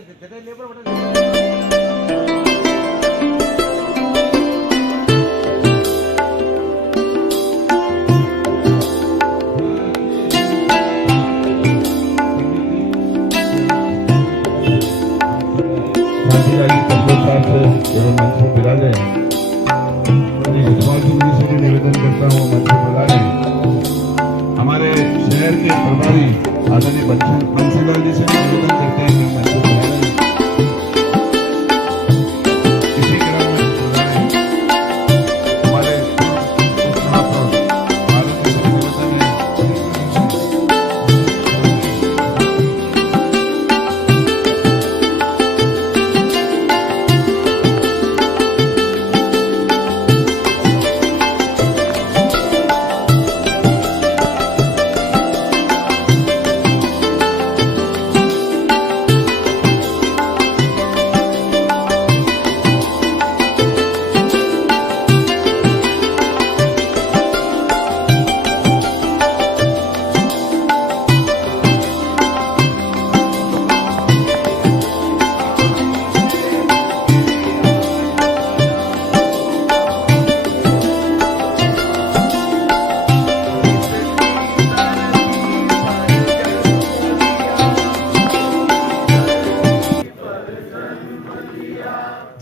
निवेदन करता हूँ मंच पर बुलाने हमारे शहर के प्रभारी आदरणीय बंसीलाल जी से निवेदन करते हैं मंच पर बुलाने। इसी क्रम में हमारे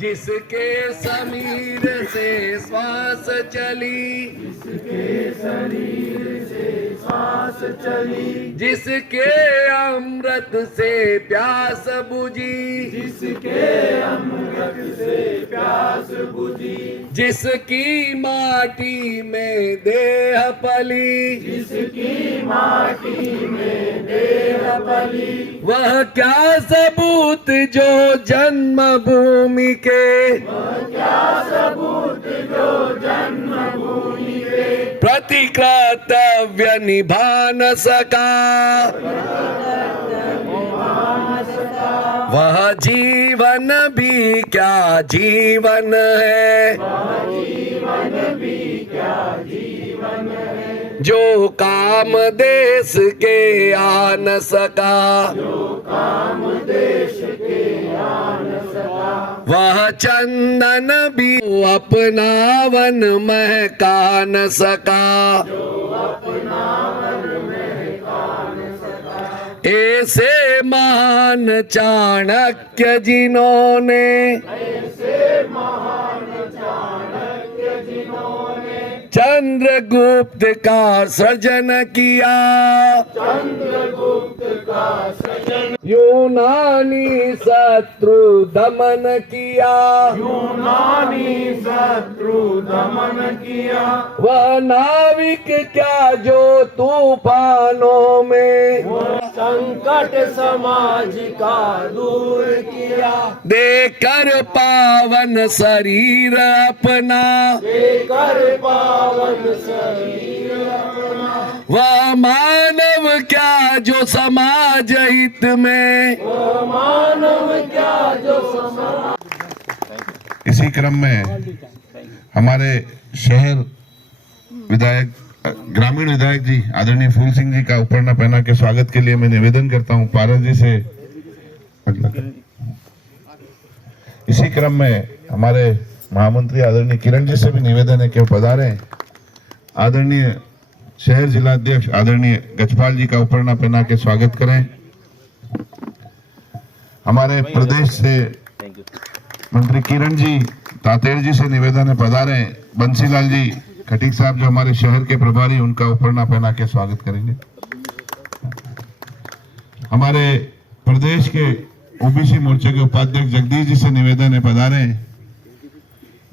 जिसके समीर से श्वास चली, जिसके शरीर से श्वास चली, जिसके अमृत से प्यास बुझी, जिसके अमृत से प्यास बुझी, जिसकी माटी में देह पली, जिसकी माटी में देह पली, वह क्या सबूत जो जन्मभूमि के, क्या सबूत जो जन्मभूमि के प्रति कर्तव्य निभा न सका, वह जीवन भी क्या जीवन है, वह जीवन भी क्या जीवन है, जो काम देश के आ न सका, जो काम देश के आ न सका, वह चंदन भी अपना वन महका न सका, जो अपना वन महका न सका। ऐसे महान चाणक्य जिन्होंने, ऐसे महान चाणक्य जिन्होंने चंद्रगुप्त का सृजन किया, चंद्रगुप्त का सृजन, यूनानी शत्रु दमन किया, यूनानी शत्रु दमन किया, वह नाविक क्या जो तूफानों में संकट समाज का दूर किया, देकर पावन शरीर अपना, देकर पावन शरीर अपना, वह मानव क्या जो समाज हित में, वह मानव क्या जो समाज। इसी क्रम में हमारे शहर विधायक ग्रामीण विधायक जी आदरणीय फूल सिंह जी का उपरना पहना के स्वागत के लिए मैं निवेदन करता हूं पारस जी से। इसी क्रम में हमारे महामंत्री आदरणीय किरण जी से भी निवेदन है कि पधारें। आदरणीय शहर जिला अध्यक्ष आदरणीय गजपाल जी का उपरना पहना के स्वागत करें। हमारे प्रदेश से मंत्री किरण जी तातेर जी से निवेदन है पधारें। बंसीलाल जी खटीक साहब जो हमारे शहर के प्रभारी उनका उपरना पहना के स्वागत करेंगे। हमारे प्रदेश के ओबीसी मोर्चे के उपाध्यक्ष जगदीश जी से निवेदन है पधारें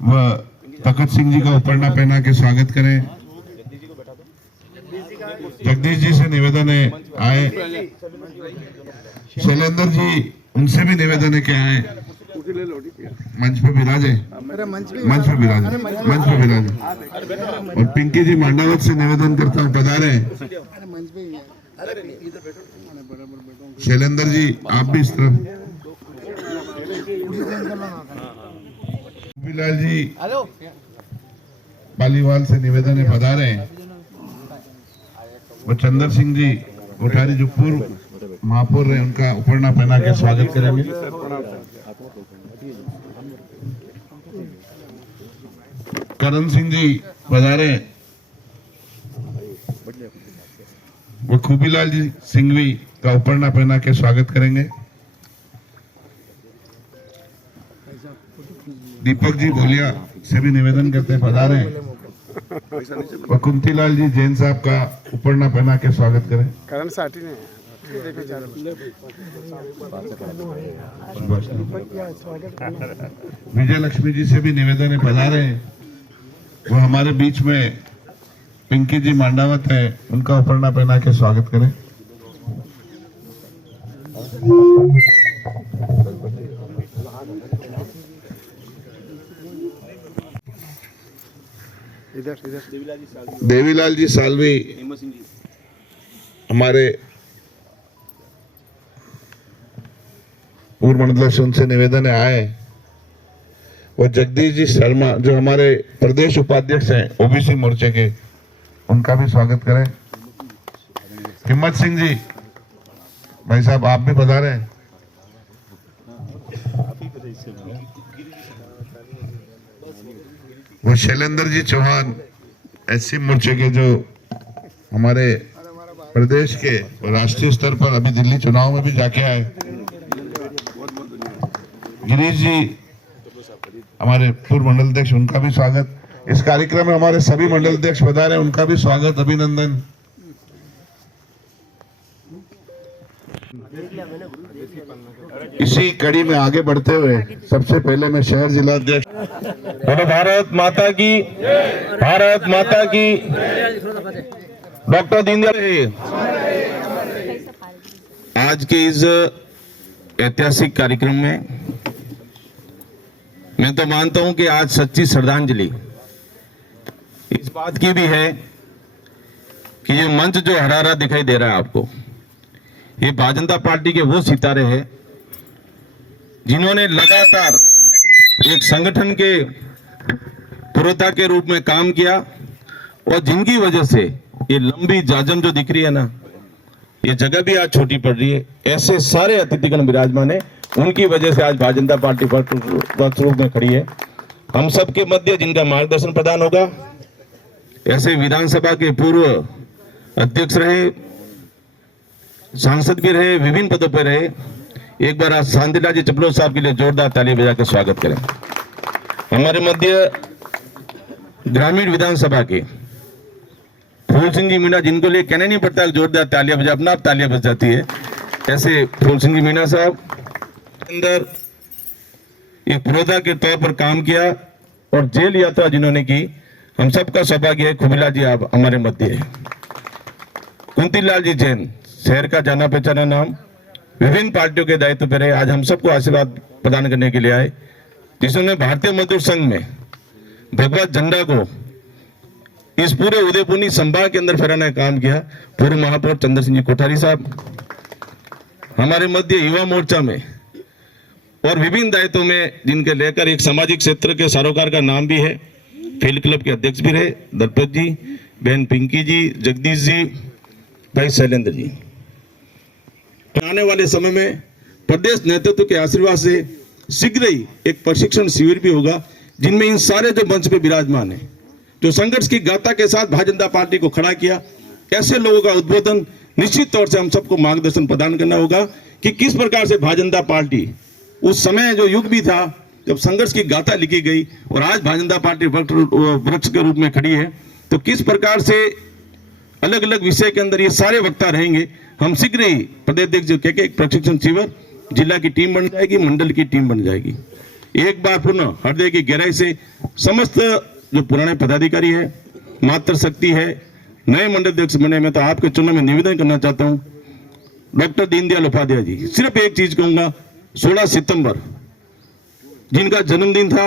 व तखत सिंह जी का उपरना पहना के स्वागत करें। जगदीश जी से निवेदन है आए। शैलेंद्र जी उनसे भी निवेदन है कि आए मंच पे विराजे, मंच पे विराजे। और पिंकी जी मांडावत से निवेदन करता हूँ पधारे। शैलेंद्र जी आप भी इस तरफ। बिलाल जी पालीवाल से निवेदन है पधारे। और चंदर सिंह जी कोठारी जो पूर्व महापौर है उनका उपरना पहना के स्वागत करेंगे। करण सिंह जी पधारे, वो खूबीलाल जी सिंघवी का उपरना पहना के स्वागत करेंगे। दीपक जी भोलिया से भी निवेदन करते हैं पधारे, वो कुंतीलाल जी जैन साहब का उपरना पहना के स्वागत करें। करण साठी ने विजय लक्ष्मी जी से भी निवेदन है पधारे, वो हमारे बीच में पिंकी जी मांडावत है, उनका उपरना पहना के स्वागत करें। इधर देवीलाल जी सालवी हमारे पूर्व मंडलाध्यक्ष, उनसे निवेदन है आए। वो जगदीश जी शर्मा जो हमारे प्रदेश उपाध्यक्ष हैं ओबीसी मोर्चे के, उनका भी स्वागत करें। हिम्मत सिंह जी भाई साहब आप भी पधारे। वो शैलेंद्र जी चौहान एससी मोर्चे के जो हमारे प्रदेश के राष्ट्रीय स्तर पर अभी दिल्ली चुनाव में भी जाके आए। गिरीश जी हमारे पूर्व मंडल अध्यक्ष, उनका भी स्वागत। इस कार्यक्रम में हमारे सभी मंडल अध्यक्ष पधारे, उनका भी स्वागत अभिनंदन। इसी कड़ी में आगे बढ़ते हुए सबसे पहले मैं शहर जिला अध्यक्ष बोलो भारत माता की, भारत माता की। डॉक्टर दीनदयाल। आज के इस ऐतिहासिक कार्यक्रम में मैं तो मानता हूं कि आज सच्ची श्रद्धांजलि इस बात की भी है कि ये मंच जो हरा हरा दिखाई दे रहा है आपको, ये भारतीय जनता पार्टी के वो सितारे हैं जिन्होंने लगातार एक संगठन के पुरोधा के रूप में काम किया और जिनकी वजह से ये लंबी जाजम जो दिख रही है ना, ये जगह भी आज छोटी पड़ रही है। ऐसे सारे अतिथिगण विराजमान है, उनकी वजह से आज भारतीय जनता पार्टी पक्ष रूप में खड़ी है। हम सबके मध्य जिनका मार्गदर्शन प्रदान होगा, ऐसे विधानसभा के पूर्व अध्यक्ष रहे, सांसद भी रहे, विभिन्न पदों पर रहे। एक बार आज शांतिलाल जी चपलोद साहब के लिए जोरदार ताली बजाकर स्वागत करें। हमारे मध्य ग्रामीण विधानसभा के फूल सिंह जी मीणा, जिनको लिए कहना नहीं पड़ता जोरदार तालियां बजा, अपना आप तालियां बज जाती है। ऐसे फूल सिंह जी मीणा साहब अंदर एक पुरोधा के तौर पर काम किया और जेल यात्रा जिन्होंने की, हम सबका सौभाग्य है। खुबीलाल जी आप हमारे मध्य है। कुंतीलाल जी जैन, शहर का जाना पहचाना नाम, विभिन्न पार्टियों के दायित्व पर है, आज हम सबको आशीर्वाद प्रदान करने के लिए आए, जिन्होंने भारतीय मजदूर संघ में भगवत झंडा को इस पूरे उदयपुरी संभाग के अंदर फहराने का काम किया। पूर्व महापौर चंद्र सिंह जी कोठारी साहब हमारे मध्य युवा मोर्चा में और विभिन्न दायित्वों में जिनके लेकर एक सामाजिक क्षेत्र के सरोकार का नाम भी है, फील्ड क्लब के अध्यक्ष भी रहे, दलपत जी, बहन पिंकी जी, जगदीश जी, भाई शैलेंद्र जी। आने वाले समय में प्रदेश नेतृत्व के आशीर्वाद से शीघ्र ही एक प्रशिक्षण शिविर भी होगा, जिनमें इन सारे जो मंच पे विराजमान है, जो संघर्ष की गाथा के साथ भारतीय जनता पार्टी को खड़ा किया, ऐसे लोगों का उद्बोधन निश्चित तौर से हम सबको मार्गदर्शन प्रदान करना होगा कि किस प्रकार से भारतीय जनता पार्टी उस समय जो युग भी था जब संघर्ष की गाथा लिखी गई और आज भारतीय जनता पार्टी वृक्ष के रूप में खड़ी है, तो किस प्रकार से अलग अलग विषय के अंदर ये सारे वक्ता रहेंगे। हम शीघ्र ही प्रदेश अध्यक्ष जो कह एक प्रशिक्षण शिविर, जिला की टीम बन जाएगी, मंडल की टीम बन जाएगी। एक बार पुनः हृदय की गहराई से समस्त जो पुराने पदाधिकारी है, मातृशक्ति है, नए मंडल अध्यक्ष बने, मैं तो आपके चुनाव में निवेदन करना चाहता हूं, डॉक्टर दीनदयाल उपाध्याय जी, सिर्फ एक चीज कहूंगा, 16 सितंबर जिनका जन्मदिन था,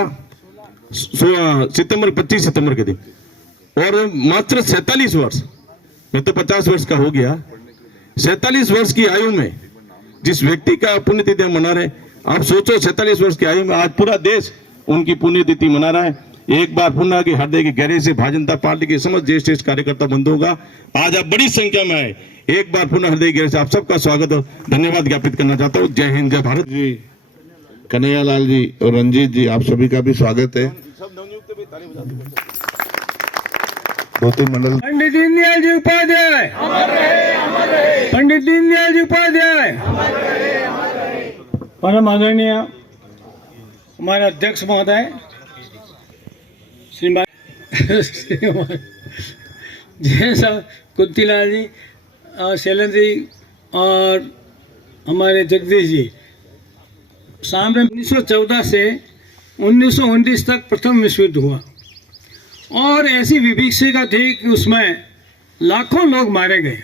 सितंबर 25 सितंबर के दिन, और मात्र 47 वर्ष, मैं तो 50 वर्ष का हो गया, 47 वर्ष की आयु में जिस व्यक्ति का पुण्यतिथि हम मना रहे, आप सोचो 47 वर्ष की आयु में आज पूरा देश उनकी पुण्यतिथि मना रहा है। एक बार पुनः की हृदय की गहराई से भारतीय जनता पार्टी के समस्त ज्येष्ठ कार्यकर्ता बंधु होगा, आज आप बड़ी संख्या में आए, एक बार पुनः हृदय गहरे से आप सबका स्वागत और धन्यवाद ज्ञापित करना चाहता हूँ। जय हिंद, जय भारत। जी, कन्हैयालाल जी और रंजीत जी, आप सभी का भी स्वागत है। दो तीन मंडल। पंडित दीनदयाल जी उपाध्याय, पंडित दीनदयाल जी उपाध्याय। परम आदरणीय हमारे अध्यक्ष महोदय श्रीमान जय साहब, कुंतीलाल जी और शैलेंद्र जी और हमारे जगदीश जी, सामने 1914 से 1919 तक प्रथम विश्व युद्ध हुआ और ऐसी विभीषिका थी कि उसमें लाखों लोग मारे गए।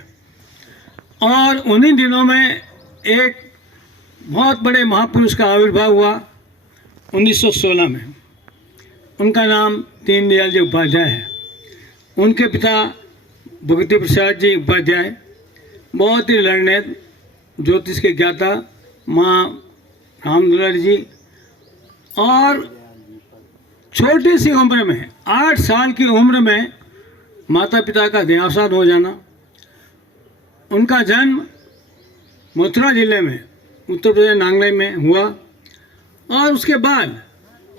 और उन्हीं दिनों में एक बहुत बड़े महापुरुष का आविर्भाव हुआ 1916 में। उनका नाम दीनदयाल जी उपाध्याय है। उनके पिता भगवती प्रसाद जी उपाध्याय बहुत ही लड़नेत, ज्योतिष के ज्ञाता, माँ रामदुलारी जी, और छोटी सी उम्र में 8 साल की उम्र में माता पिता का देहावसान हो जाना। उनका जन्म मथुरा जिले में उत्तर प्रदेश नांगलाई में हुआ और उसके बाद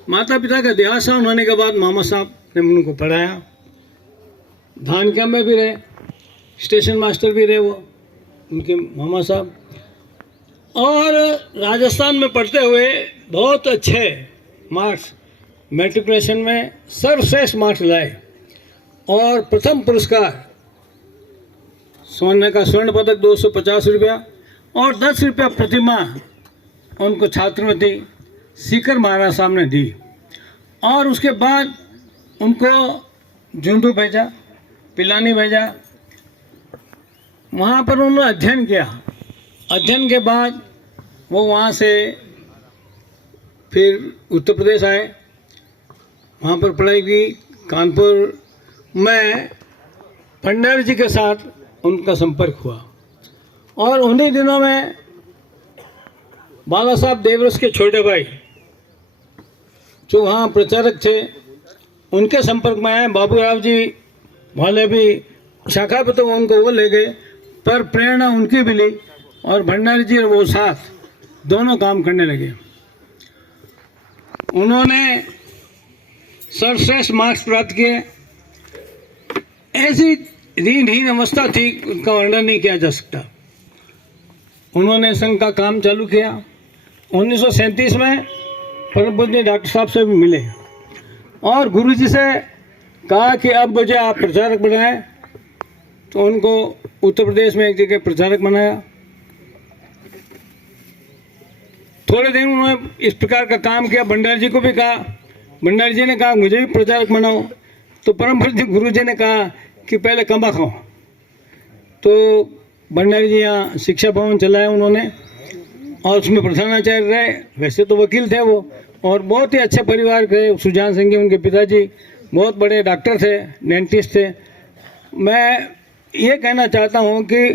माता पिता का देहावसान होने के बाद मामा साहब ने उनको पढ़ाया। धान कैंप में भी रहे, स्टेशन मास्टर भी रहे वो उनके मामा साहब, और राजस्थान में पढ़ते हुए बहुत अच्छे मार्क्स, मैट्रिकुलेशन में सर्वश्रेष्ठ मार्क्स लाए और प्रथम पुरस्कार सोने का स्वर्ण पदक 250 रुपया और 10 रुपया प्रतिमा उनको छात्रवृत्ति सीकर महाराज साहब ने दी। और उसके बाद उनको झुंझुनू भेजा, पिलानी भेजा, वहाँ पर उन्होंने अध्ययन किया। अध्ययन के बाद वो वहाँ से फिर उत्तर प्रदेश आए, वहाँ पर पढ़ाई की। कानपुर में भंडारी जी के साथ उनका संपर्क हुआ और उन्हीं दिनों में बाला साहब देवरस के छोटे भाई जो वहाँ प्रचारक थे, उनके संपर्क में आए। बाबूराव जी वाले भी शाखा पे तो उनको वो ले गए, पर प्रेरणा उनकी भी ली और भंडारी जी और वो साथ दोनों काम करने लगे। उन्होंने सर्वश्रेष्ठ मार्क्स प्राप्त किए। ऐसी ऋणहीन अवस्था थी, उनका वर्णन नहीं किया जा सकता। उन्होंने संघ का काम चालू किया। 1937 में परम पूज्य डॉक्टर साहब से भी मिले और गुरुजी से कहा कि अब मुझे आप प्रचारक बनाएं। तो उनको उत्तर प्रदेश में एक जगह प्रचारक बनाया। थोड़े दिन उन्होंने इस प्रकार का काम किया। भंडारी जी को भी कहा, भंडारी जी ने कहा मुझे भी प्रचारक बनाओ। तो परम पूज्य गुरु जी ने कहा कि पहले कमा खाओ। तो भंडारी जी यहाँ शिक्षा भवन चलाया उन्होंने और उसमें प्रधानाचार्य रहे। वैसे तो वकील थे वो और बहुत ही अच्छे परिवार के। सुजान सिंह जी उनके पिताजी बहुत बड़े डॉक्टर थे, डेंटिस्ट थे। मैं ये कहना चाहता हूँ कि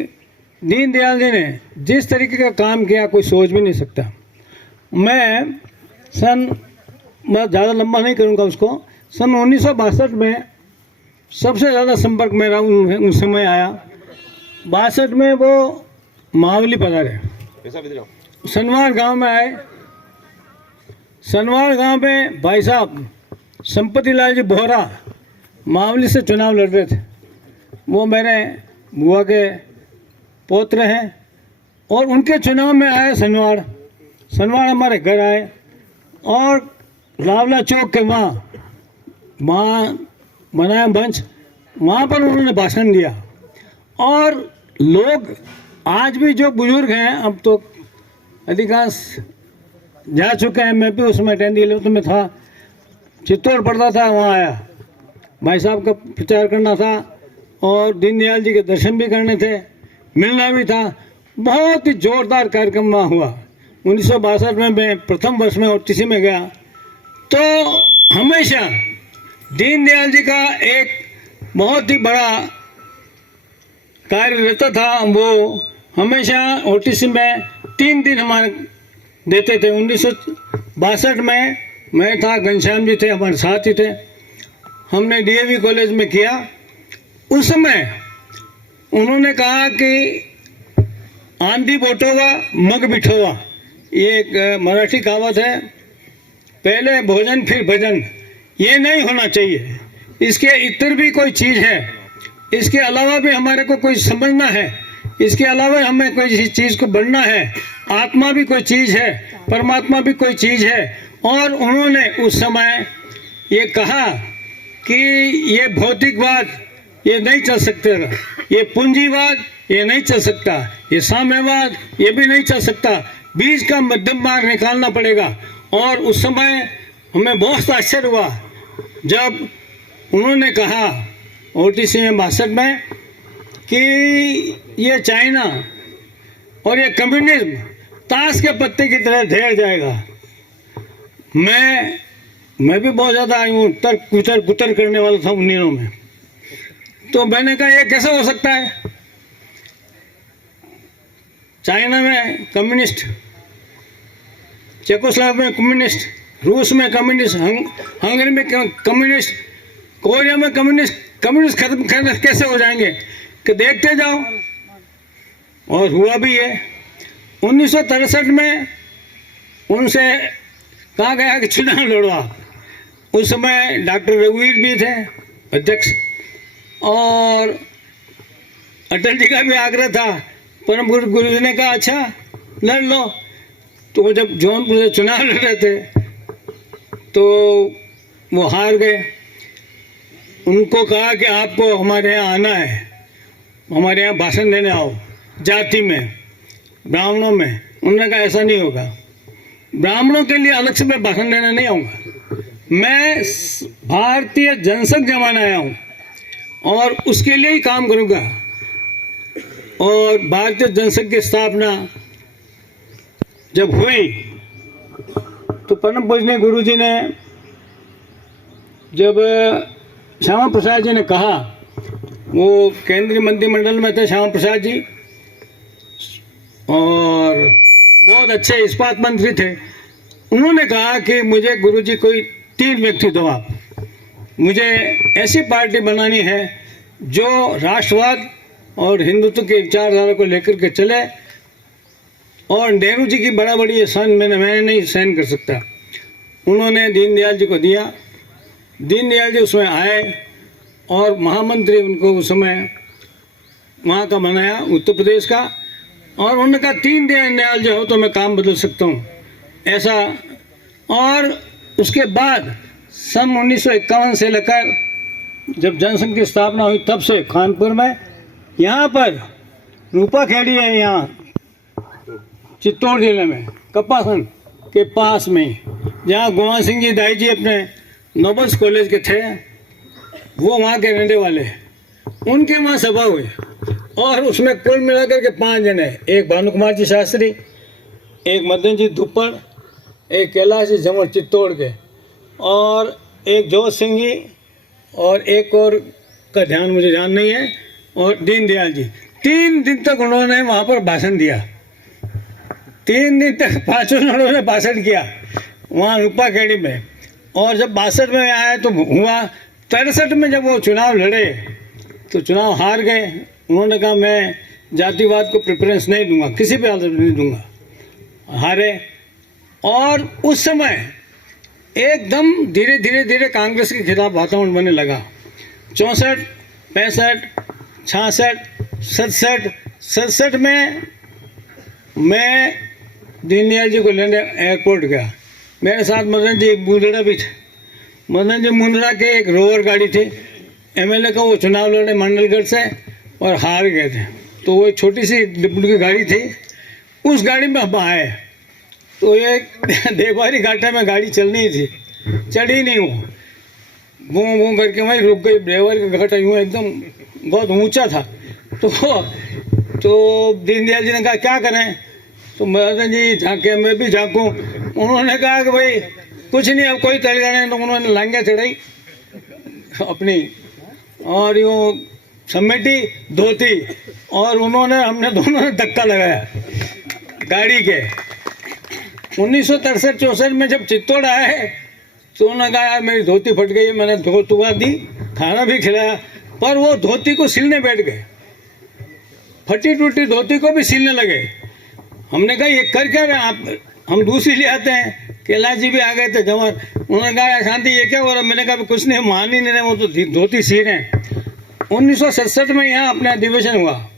दीनदयाल जी ने जिस तरीके का काम किया कोई सोच भी नहीं सकता। मैं ज़्यादा लंबा नहीं करूँगा उसको। सन 1962 में सबसे ज़्यादा संपर्क मेरा उस समय आया। 62 में वो महावली पधारे, सनवार गांव में आए। सनवार गांव में भाई साहब संपति लाल जी बोहरा महावली से चुनाव लड़ रहे थे। वो मेरे बुआ के पोत्र हैं और उनके चुनाव में आए सनवाड़ हमारे घर आए और रावला चौक के वहाँ बनाया मंच, वहाँ पर उन्होंने भाषण दिया। और लोग आज भी जो बुजुर्ग हैं, अब तो अधिकांश जा चुके हैं, मैं भी उसमें 10th-11th में था, चित्तौड़ पढ़ता था, वहाँ आया। भाई साहब का प्रचार करना था और दीनदयाल जी के दर्शन भी करने थे, मिलना भी था। बहुत ही जोरदार कार्यक्रम वहाँ हुआ। 1962 में मैं प्रथम वर्ष में OTC में गया तो हमेशा दीनदयाल जी का एक बहुत ही बड़ा कार्य रहता था। वो हमेशा OTC में 3 दिन हमारे देते थे। 1962 में मैं था, घनश्याम जी थे हमारे साथ ही थे। हमने DAV कॉलेज में किया। उस समय उन्होंने कहा कि आंधी बोटोवा मग बिठोवा, ये एक मराठी कहावत है, पहले भोजन फिर भजन, ये नहीं होना चाहिए। इसके इतर भी कोई चीज़ है, इसके अलावा भी हमारे को कोई समझना है, इसके अलावा हमें कोई चीज़ को बढ़ना है। आत्मा भी कोई चीज़ है, परमात्मा भी कोई चीज़ है। और उन्होंने उस समय ये कहा कि ये भौतिकवाद ये नहीं चल सकता, ये पूंजीवाद ये नहीं चल सकता, ये साम्यवाद ये भी नहीं चल सकता, बीच का मध्यम मार्ग निकालना पड़ेगा। और उस समय हमें बहुत आश्चर्य हुआ जब उन्होंने कहा ओटीसी में 62 में कि ये चाइना और ये कम्युनिज्म ताश के पत्ते की तरह ढेर जाएगा। मैं भी बहुत ज़्यादा यूँ तर्क कुतर करने वाला था उन दिनों में। तो मैंने कहा ये कैसे हो सकता है, चाइना में कम्युनिस्ट, चेकोस्लोवाकिया में कम्युनिस्ट, रूस में कम्युनिस्ट, हंगरी में कम्युनिस्ट, कोरिया में कम्युनिस्ट खत्म कैसे हो जाएंगे कि देखते जाओ। और हुआ भी है। 1963 में उनसे कहा गया कि चुनाव लड़वा। उस समय डॉक्टर रघुवीर भी थे अध्यक्ष, और अटल जी का भी आग्रह था। परम गुरु जी ने कहा अच्छा लड़ लो। तो वो जब जौनपुर से चुनाव लड़ रहे थे तो वो हार गए। उनको कहा कि आपको हमारे यहाँ आना है, हमारे यहाँ भाषण देने आओ, जाति में, ब्राह्मणों में। उन्होंने कहा ऐसा नहीं होगा, ब्राह्मणों के लिए अलग से मैं भाषण देने नहीं आऊँगा, मैं भारतीय जनसंघ जमाने आया हूँ और उसके लिए ही काम करूँगा। और भारतीय जनसंघ की स्थापना जब हुई तो परम पूजनीय गुरु जी ने, जब श्यामा प्रसाद जी ने कहा, वो केंद्रीय मंत्रिमंडल में थे श्यामा प्रसाद जी और बहुत अच्छे इस्पात मंत्री थे। उन्होंने कहा कि मुझे गुरु जी कोई 3 व्यक्ति दो आप, मुझे ऐसी पार्टी बनानी है जो राष्ट्रवाद और हिंदुत्व के विचारधारा को लेकर के चले, और नेहरू जी की बड़ी ये सहन मैं नहीं सहन कर सकता। उन्होंने दीनदयाल जी को दिया, दीनदयाल जी उसमें आए और महामंत्री उनको उस समय वहाँ का बनाया, उत्तर प्रदेश का। और उन्होंने कहा 3 दीनदयाल जो हो तो मैं काम बदल सकता हूँ ऐसा। और उसके बाद सन 1951 से लेकर जब जनसंघ की स्थापना हुई तब से कानपुर में, यहाँ पर रूपा खेड़ी है, यहाँ चित्तौड़ जिले में कपासन के पास में, जहाँ गोविंद सिंह जी दाई जी अपने नोबल्स कॉलेज के थे, वो वहाँ के रहने वाले, उनके वहाँ सभा हुई। और उसमें कुल मिलाकर के 5 जने, एक भानु कुमार जी शास्त्री, एक मदन जी धुप्पड़, एक कैलाश जी झमर चित्तौड़ के, और एक जोत सिंह जी, और एक और का ध्यान मुझे ध्यान नहीं है, और दीनदयाल जी। 3 दिन तक उन्होंने वहाँ पर भाषण दिया। 3 दिन तक 5 उन्होंने भाषण किया वहाँ रूपा खेड़ी में। और जब 62 में आए तो हुआ, 63 में जब वो चुनाव लड़े तो चुनाव हार गए। उन्होंने कहा मैं जातिवाद को प्रेफरेंस नहीं दूंगा, किसी पे हालत नहीं दूंगा, हारे। और उस समय एकदम धीरे धीरे कांग्रेस के खिलाफ वातावरण बनने लगा। 64, 65, 66, 67 में मैं दीनदयाल जी को लेने एयरपोर्ट गया। मेरे साथ मदन जी मुंदड़ा भी थे। मदन जी मुंदड़ा के एक रोवर गाड़ी थी, एमएलए का, वो चुनाव लड़े मंडलगढ़ से और हार गए थे। तो वो एक छोटी सी डिप्टी की गाड़ी थी, उस गाड़ी में हम आए। तो ये देवारी घाटा में गाड़ी चलनी थी, चढ़ी नहीं, वो वो करके वहीं रुक गई। देवारी का घाटा यूँ एकदम बहुत ऊंचा था। तो दीनदयाल जी ने कहा क्या करें, तो मदन जी झाँके, मैं भी झाँकूँ। उन्होंने कहा कि भाई कुछ नहीं, अब कोई तरीका नहीं। तो उन्होंने लांगे चढ़ाई अपनी और यूँ समेटी धोती, और हमने दोनों ने धक्का लगाया गाड़ी के। 1963-64 में जब चित्तौड़ आए तो उन्होंने कहा यार मेरी धोती फट गई है। मैंने धोतुआ दी, खाना भी खिलाया, पर वो धोती को सिलने बैठ गए। फटी टूटी धोती को भी सिलने लगे। हमने कहा ये कर क्या रहे हैं आप, हम दूसरी ले आते हैं। कैलाश जी भी आ गए थे जवान, उन्होंने कहा शांति ये क्या हो रहा है। मैंने कहा कुछ नहीं, मान ही नहीं रहे, वो तो धोती सी रहे हैं। 1967 में यहाँ अपना अधिवेशन हुआ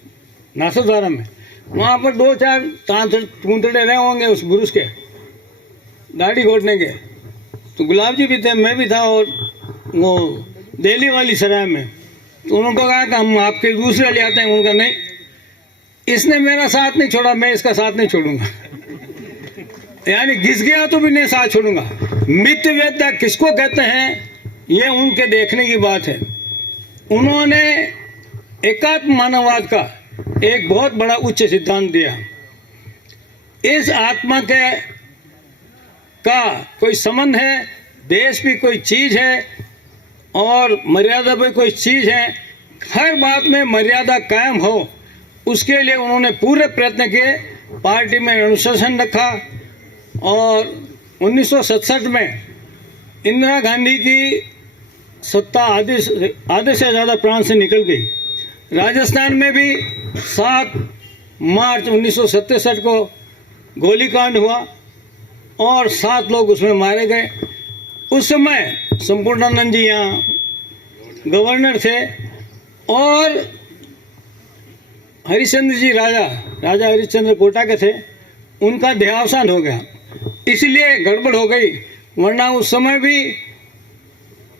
नाथद्वारा में, वहाँ पर 2-4 तांतड़े रहे होंगे उस पुरुष के दाढ़ी घोटने के। तो गुलाब जी भी थे, मैं भी था, और वो दिल्ली वाली सराय में। तो उन्होंने कहा कि हम आपके दूसरे ले आते हैं। उनका नहीं, इसने मेरा साथ नहीं छोड़ा, मैं इसका साथ नहीं छोड़ूंगा। यानी घिस गया तो भी नहीं साथ छोड़ूंगा। मितव्यता किसको कहते हैं, ये उनके देखने की बात है। उन्होंने एकात्म मानववाद का एक बहुत बड़ा उच्च सिद्धांत दिया। इस आत्मा के का कोई संबंध है, देश भी कोई चीज़ है और मर्यादा भी कोई चीज़ है। हर बात में मर्यादा कायम हो, उसके लिए उन्होंने पूरे प्रयत्न किए। पार्टी में अनुशासन रखा और 1967 में इंदिरा गांधी की सत्ता आधे से ज़्यादा प्रांत से निकल गई। राजस्थान में भी 7 मार्च 1967 को गोलीकांड हुआ और 7 लोग उसमें मारे गए। उस समय संपूर्णानंद जी यहाँ गवर्नर थे और हरिश्चंद्र जी राजा हरिश्चंद्र कोटा के थे, उनका देहावसान हो गया, इसलिए गड़बड़ हो गई। वरना उस समय भी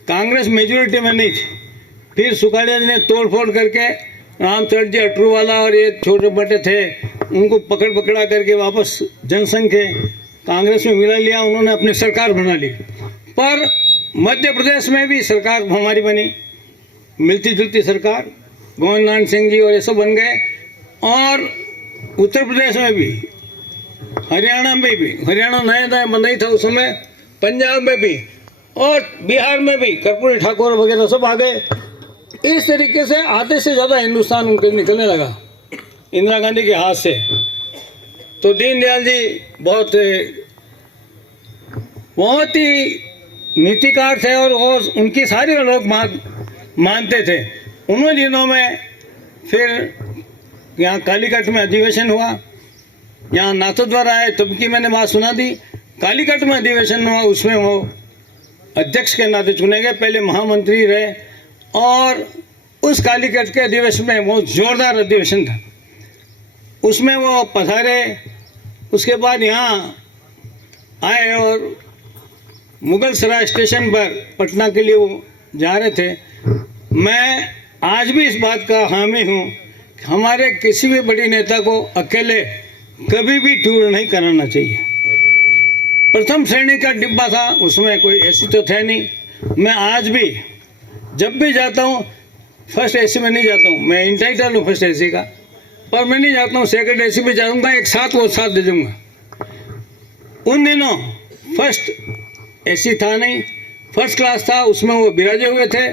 कांग्रेस मेजोरिटी में नहीं थी। फिर सुखाड़िया जी ने तोड़फोड़ करके रामचंद्र जी अटरूवाला और ये छोटे बटे थे, उनको पकड़ा करके वापस जनसंघ के कांग्रेस में मिला लिया। उन्होंने अपनी सरकार बना ली। पर मध्य प्रदेश में भी सरकार हमारी बनी, मिलती जुलती सरकार, गोविंद नारायण सिंह जी और ये सब बन गए। और उत्तर प्रदेश में भी, हरियाणा में भी, हरियाणा नया बंदा ही था उस समय, पंजाब में भी और बिहार में भी कर्पूरी ठाकुर वगैरह सब आ गए। इस तरीके से आधे से ज़्यादा हिंदुस्तान उनके निकलने लगा इंदिरा गांधी के हाथ से। तो दीनदयाल जी बहुत ही नीतिकार थे और वो उनकी सारी लोग मानते थे। उन्हीं दिनों में फिर यहाँ कालीकट में अधिवेशन हुआ, यहाँ नाथद्वारा आए तब की मैंने बात सुना दी। कालीकट में अधिवेशन हुआ, उसमें वो अध्यक्ष के नाते चुने गए, पहले महामंत्री रहे। और उस कालीकट के अधिवेशन में बहुत जोरदार अधिवेशन था, उसमें वो पधारे। उसके बाद यहाँ आए और मुगल सराय स्टेशन पर पटना के लिए वो जा रहे थे। मैं आज भी इस बात का हामी हूँ कि हमारे किसी भी बड़े नेता को अकेले कभी भी टूर नहीं कराना चाहिए। प्रथम श्रेणी का डिब्बा था, उसमें कोई एसी तो थे नहीं। मैं आज भी जब भी जाता हूँ फर्स्ट एसी में नहीं जाता हूँ, मैं इंटाइटल हूँ फर्स्ट एसी का, पर मैं नहीं जाता हूँ सेकंड एसी में जाऊँगा, एक साथ वो साथ दे दूँगा। उन दिनों फर्स्ट एसी था नहीं, फर्स्ट क्लास था, उसमें वो बिराजे हुए थे।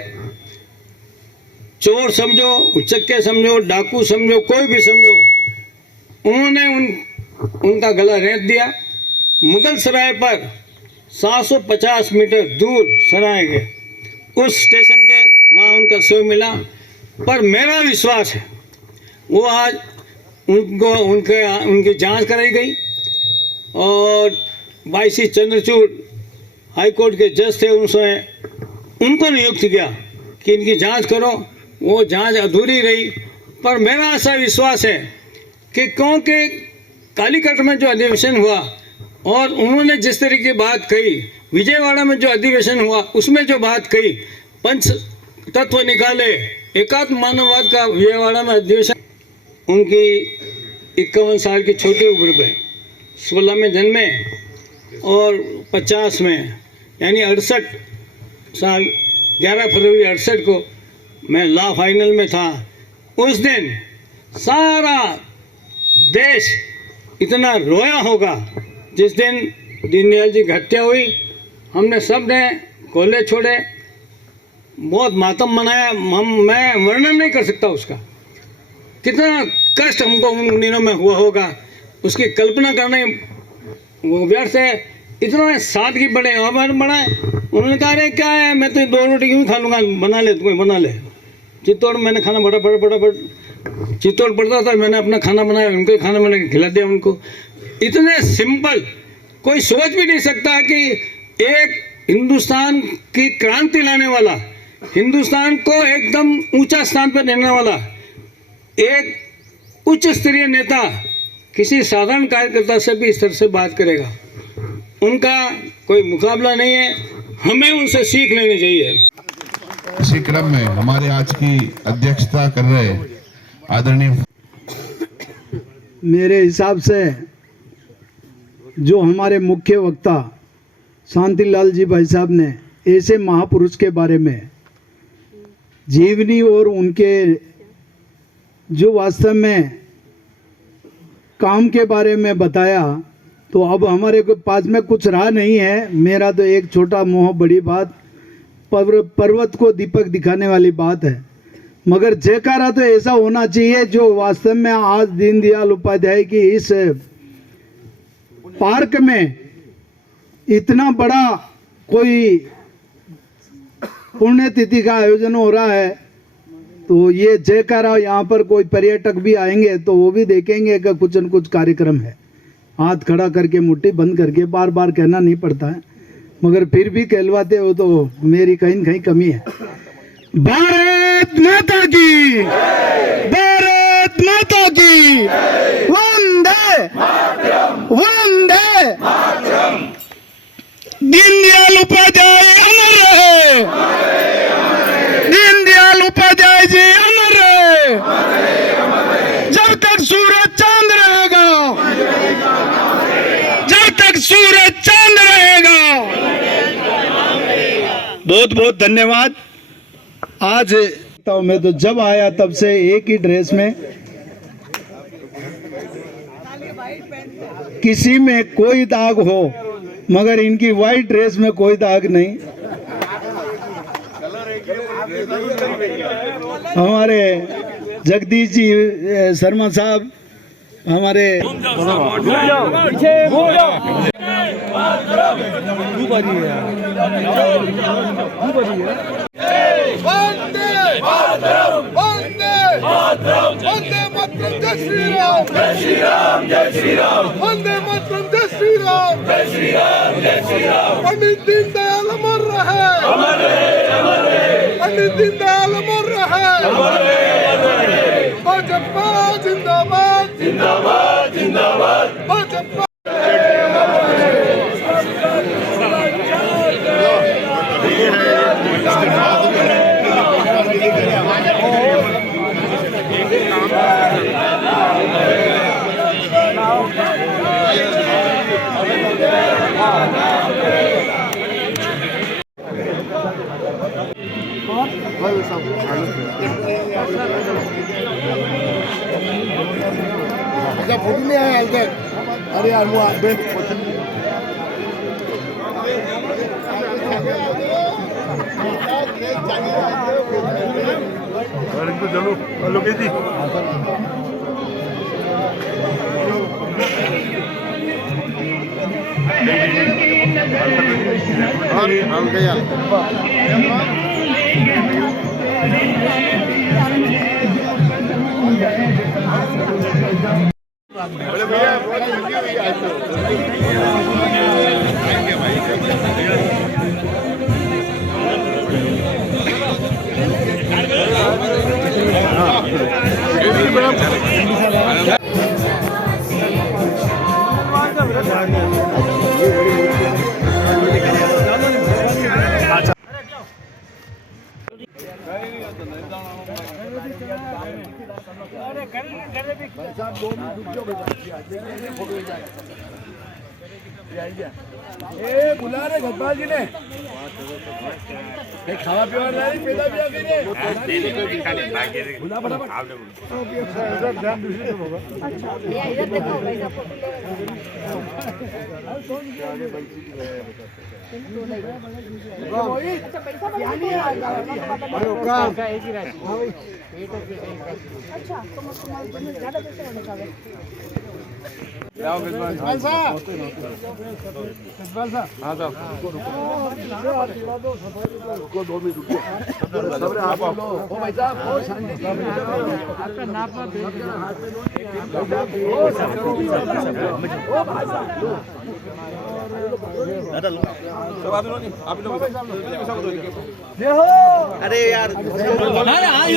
चोर समझो, उचक्के समझो, डाकू समझो, कोई भी समझो, उन्होंने उनका गला रेत दिया। मुगल सराय पर 750 मीटर दूर सराय गए, उस स्टेशन के वहाँ उनका शव मिला। पर मेरा विश्वास है वो आज उनकी जांच कराई गई और वाईसी चंद्रचूड़ हाई कोर्ट के जज थे, उनको नियुक्त किया कि इनकी जांच करो। वो जांच अधूरी रही, पर मेरा ऐसा विश्वास है कि क्योंकि कालीकट में जो अधिवेशन हुआ और उन्होंने जिस तरीके की बात कही, विजयवाड़ा में जो अधिवेशन हुआ उसमें जो बात कही, पंच तत्व निकाले, एकात्म मानववाद का विजयवाड़ा में अधिवेशन। उनकी 51 साल की छोटी उम्र में 16 में जन्मे और 50 में यानी 68 साल 11 फरवरी 68 को मैं लॉ फाइनल में था। उस दिन सारा देश इतना रोया होगा जिस दिन दीनदयाल जी की हत्या हुई। हमने सब ने कोले छोड़े, बहुत मातम मनाया। मैं वर्णन नहीं कर सकता उसका, कितना कष्ट हमको उन दिनों में हुआ होगा, उसकी कल्पना करना वो व्यर्थ है। इतना सादगी बड़े हमारे बनाए। उन्होंने कहा अरे क्या है, मैं तो 2 रोटी क्यों खा लूँगा, बना ले, तुम्हें बना ले। चित्तौड़ मैंने खाना बड़ा चित्तौड़ पड़ता था, मैंने अपना खाना बनाया, उनको ही खाना बना के खिला दिया उनको। इतने सिंपल, कोई सोच भी नहीं सकता कि एक हिंदुस्तान की क्रांति लाने वाला, हिंदुस्तान को एकदम ऊंचा स्थान पर लेने वाला एक उच्च स्तरीय नेता किसी साधारण कार्यकर्ता से भी इस तरह से बात करेगा। उनका कोई मुकाबला नहीं है, हमें उनसे सीख लेनी चाहिए। इसी क्रम में हमारे आज की अध्यक्षता कर रहे आदरणीय, मेरे हिसाब से जो हमारे मुख्य वक्ता शांतिलाल जी भाई साहब ने ऐसे महापुरुष के बारे में जीवनी और उनके जो वास्तव में काम के बारे में बताया, तो अब हमारे पास में कुछ रहा नहीं है। मेरा तो एक छोटा मोह बड़ी बात, पर्वत को दीपक दिखाने वाली बात है, मगर जयकारा तो ऐसा होना चाहिए जो वास्तव में आज दीनदयाल उपाध्याय की इस पार्क में इतना बड़ा कोई पुण्यतिथि का आयोजन हो रहा है, तो ये जयकारा, यहाँ पर कोई पर्यटक भी आएंगे तो वो भी देखेंगे कि कुछ न कुछ कार्यक्रम है। हाथ खड़ा करके मुट्ठी बंद करके बार बार कहना नहीं पड़ता है, मगर फिर भी कहलवाते हो तो मेरी कहीं न कहीं कमी है। भारत माता की, भारत माता की, वंदे वंदे, दीनदयाल उपाध्याय अमर रहे, दीनदयाल उपाध्याय जी अमर रहे, जब तक सूरज चांद रहेगा, जब तक सूरज चांद रहेगा। बहुत बहुत धन्यवाद। आज मैं तो जब आया तब से एक ही ड्रेस में, किसी में कोई दाग हो, मगर इनकी वाइट ड्रेस में कोई दाग नहीं। हमारे जगदीश जी शर्मा साहब, हमारे वंदे मातरम, जय श्री राम, जय श्री राम, जय श्री राम, वंदे मातरम, जय श्री राम, जय श्री राम, जय श्री राम। पंडित दीनदयाल अमर रहे, अमर रहे, अमर रहे, पंडित दीनदयाल अमर रहे, अमर रहे, अमर रहे। भाजपा जिंदाबाद, जिंदाबाद, जिंदाबाद, भाजपा। अच्छा फोटो नहीं आया अभी तक। अरे यार वो इनको चलो लोगे जी। हम गया बड़े भैया बहुत जल्दी हुई आज ए बुला रहे गब्बाल जी ने खावा पीवा नहीं पेदा भी आगे ने बुला फटाफट ध्यान दूसरे होगा। अच्छा इधर देखो भाई साहब अच्छा तो ज्यादा पैसे होने का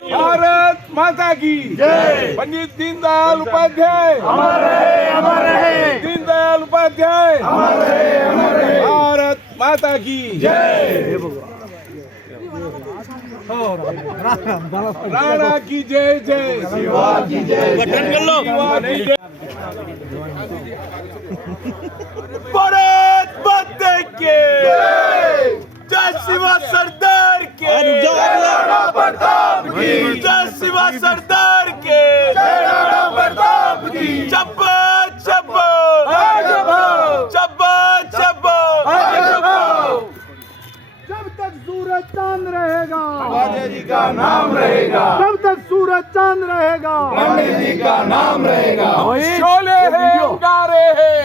भारत माता की जय। पंडित दीनदयाल उपाध्याय हमारे दीनदयाल उपाध्याय हमारे भारत माता की जय। राणा की जय जय। शिवा की जय। भारत माता की जय। जय शिवा सरदार के जय। राणा प्रताप की जय। शिवा सरदार के जय। राणा प्रताप की चप्पा चप्पा चप्पा चप्पा। जब तक सूरज चांद रहेगा पंडित जी का नाम रहेगा। जब तक सूरज चांद रहेगा पंडित जी का नाम रहेगा। शोले हैं अंगारे हैं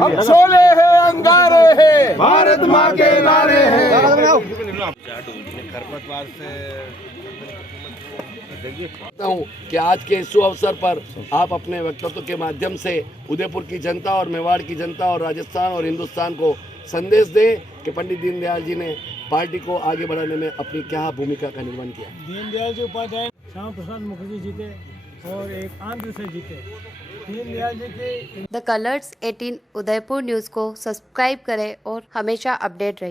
हम शोले हैं अंगारे हैं भारत माँ के नारे हैं। हूँ कि आज के इस शुभ अवसर पर आप अपने वक्तव्य के माध्यम से उदयपुर की जनता और मेवाड़ की जनता और राजस्थान और हिंदुस्तान को संदेश दें कि पंडित दीनदयाल जी ने पार्टी को आगे बढ़ाने में अपनी क्या भूमिका का निर्वहन किया। दीनदयाल जी उपाध्याय श्यामा प्रसाद मुखर्जी जीते और एक आंध्र से जीते। दीनदयाल जी के द कलर्स 18 उदयपुर न्यूज़ को सब्सक्राइब करें और हमेशा अपडेट रहिए।